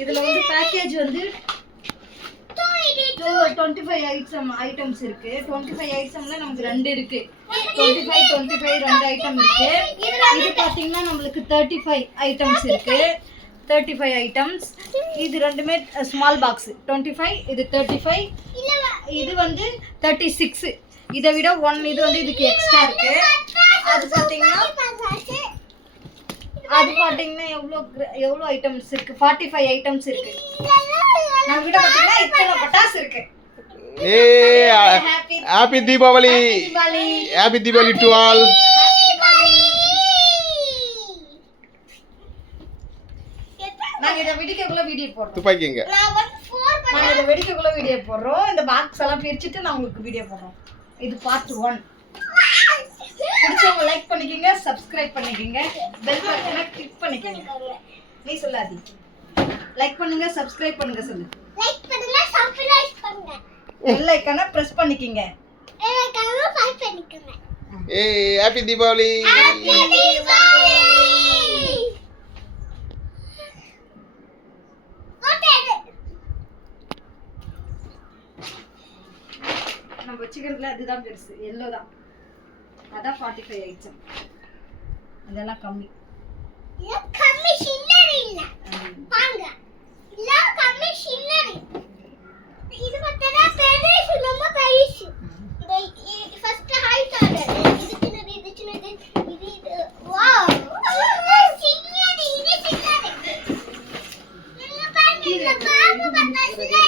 இதுல வந்து பேக்கேஜ் வந்து 25 ஐட்டம்ஸ் இருக்கு. 25 ஐட்டம்ல நமக்கு ரெண்டு இருக்கு. 25 ரெண்டு ஐட்டம் இருக்கு. இது பாத்தீங்கன்னா நமக்கு 35 ஐட்டம்ஸ் இருக்கு. 35 ஐட்டம்ஸ். இது ரெண்டுமே ஸ்மால் பாக்ஸ். 25 இது 35 இது வந்து 36. இதை விட 1 இது வந்து இதுக்கு எக்ஸ்ட்ரா இருக்கு. அது பாத்தீங்கன்னா எவ்வளவு ஐட்டம்ஸ் இருக்கு? 45 ஐட்டம்ஸ் இருக்கு. நம்ம கிட்ட பாத்தீங்கன்னா இத்தனை பட்டாசு இருக்கு. Happy Deepavali. Happy Deepavali to all. நாங்க இத வெடிக்கக்குள்ள வீடியோ போடுறோம். துப்பாக்கிங்க. நாங்க இத வெடிக்கக்குள்ள வீடியோ போடுறோம். இந்த பாக்ஸ் எல்லாம் பிரிச்சிட்டு நான் உங்களுக்கு வீடியோ போடுறோம். இது பார்ட் 1. பிடிச்சவங்க லைக் பண்ணிக்கங்க, சப்ஸ்கிரைப் பண்ணிக்கங்க, பெல் பட்டனை கிளிக் பண்ணிக்கங்க. நீ சொல்லாதி. லைக் பண்ணுங்க, சப்ஸ்கிரைப் பண்ணுங்க சொல்லு. லைக் பண்ணுங்க, சப்ஸ்கிரைப் பண்ணுங்க. பெல் ஐகானை பிரஸ் பண்ணிக்கங்க. பெல் ஐகானை பிரஸ் பண்ணிக்கங்க. Happy Deepavali. Happy Deepavali. நம்ம வச்சுக்கிறதுல அதுதான் பெருசு. எல்லோ தான். அதான் 45 ஐட்டம். அதெல்லாம் கம்மி. இது கம்மி சில்லறை இல்ல. வாங்க.